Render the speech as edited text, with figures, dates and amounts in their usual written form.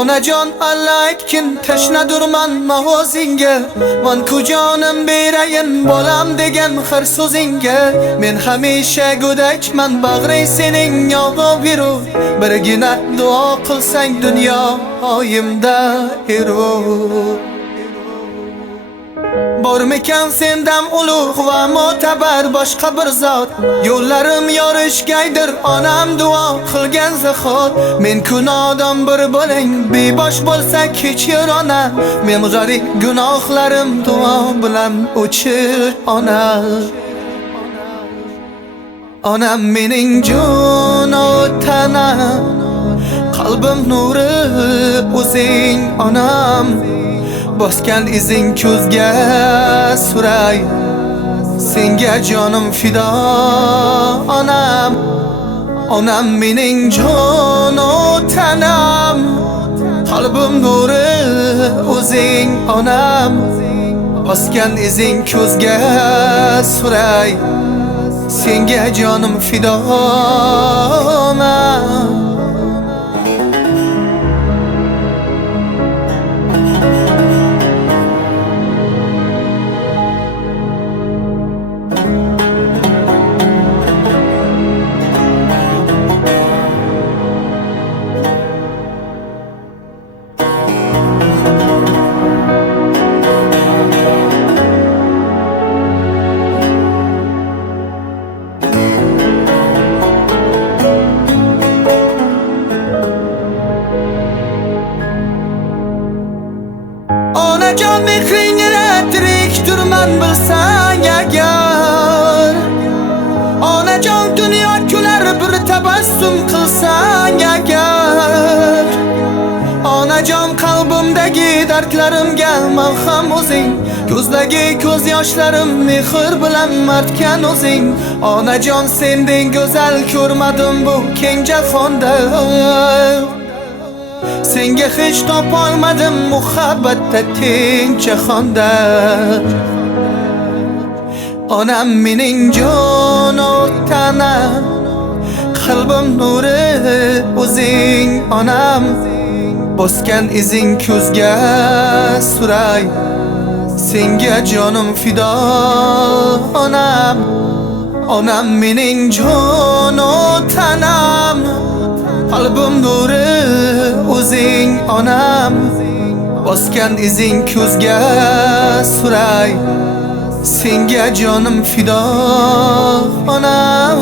Onajon alla aytgin tashnadurman mahozingga, man kujonim berayin bolam degan har so'zingga. Men hamisha go'dakman bag'ring sening yog'ib biru, birgina duo qilsang dunyo oyimda eru. Bormikan sendan ulug' va mo'tabar boshqa bir zot, yo'llarim yorishgaydir onam duo qilgan zahot. Men kunodon bir bo'ling, bebosh bo'lsa kechir ona, men g'arib gunohlarim duo bilan o'chir ona. Onam mening jon tanam, qalbim nuri o'zing onam. Bosgan izing ko'zga suray, senga jonim fido onam. Onam mening jon tanam, qalbim nuri o'zing onam. Bosgan izing ko'zga suray, senga jonim fido onam. Onajon mehringni tirikturman bilsang agar, onajon dunyo kular bir tabassum qilsang agar. Onajon qalbimdagi dardlarimga malham o'zing, ko'zdagi ko'z yoshlarim mehr bilan martgan o'zing. Onajon sendek go'zal ko'rmadim bu keng jahonda, senga hech topolmadim muhabbatda teng jahonda. Onam mening jon tanam, qalbim nuri o'zing onam. Bosgan izing ko'zga suray, senga jonim fido onam. Onam mening jon tanam, qalbim nuri o'zing onam. Bosgan izing ko'zga suray, senga jonim fido onam.